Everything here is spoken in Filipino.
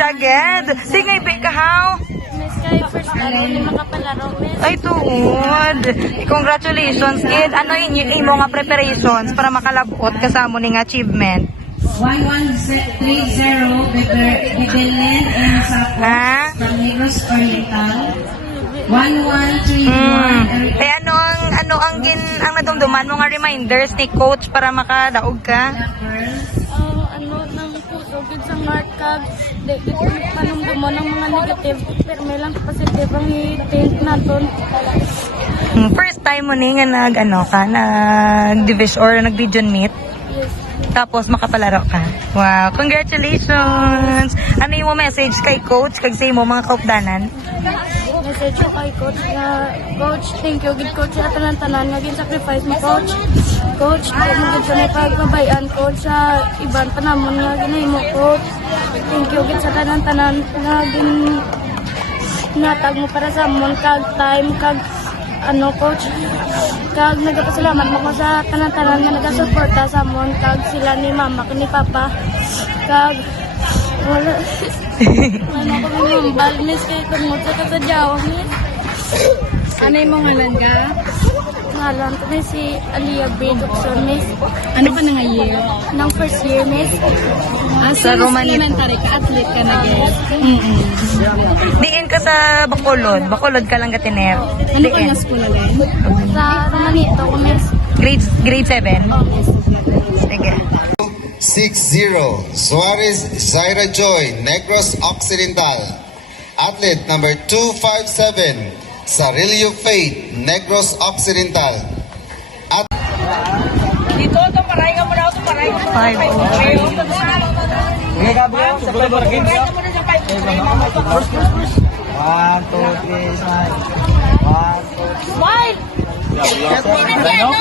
Jaged. Sige, Beka, how? Miss kayo first time yung mga palaro, miss. Ay, tuod. Congratulations, kid. Ano imo nga preparations para makalabot kasamo ning achievement? 1130 Bibelin and Ha? Sapos from Negros Oriental. 1131 Eh, ang nadumduman mo nga reminders ni coach para makadaog ka? Nang puso, gid sa mark kag, di panunggo mo ng mga negative, pero may lang positive ang i-think natin. First time mo ni nga nag-division or nag-division meet? Yes. Tapos makapalaro ka. Wow, congratulations! Ano yung message kay coach kag sa imo mga kaupdanan? Message ko kay coach na, Coach, thank you, gid coach, sa tanan-tanan, naging sacrifice mo, coach. Coach, gid sa may pagpabayan, coach, sa ibang panamon nga ginahimo, coach. Thank you, gid sa tanan-tanan, naging natag mo para sa amon, kag time, kag coach. Kag nagapasalamat mo ko sa tanan-tanan nga nagasuporta sa amon, kag sila ni mama, ni papa. Kag wala. Ano ko yung balmis kay kumot sa kasadyaw, miss. Ano yung mga ngalan ka? Ngalan ko miss si Aliyah B. Duxon, miss. Ano pa na nga year? Nang first year, miss. Sa Romanito. Elementary ka, athlete ka na guys. Diin ka sa Bacolod. Bacolod ka lang gatiner. Ano ka na school again? Sa Romanito ko, miss. Grade 7? Oh, miss. Sige. 6-0, Suarez Zaira Joy, Negros Occidental. Athlete number 257, Sarilio Faith, Negros Occidental. Dito, ito, paray ka muna ako. 1, 2, 3, smile. 1, 2, smile.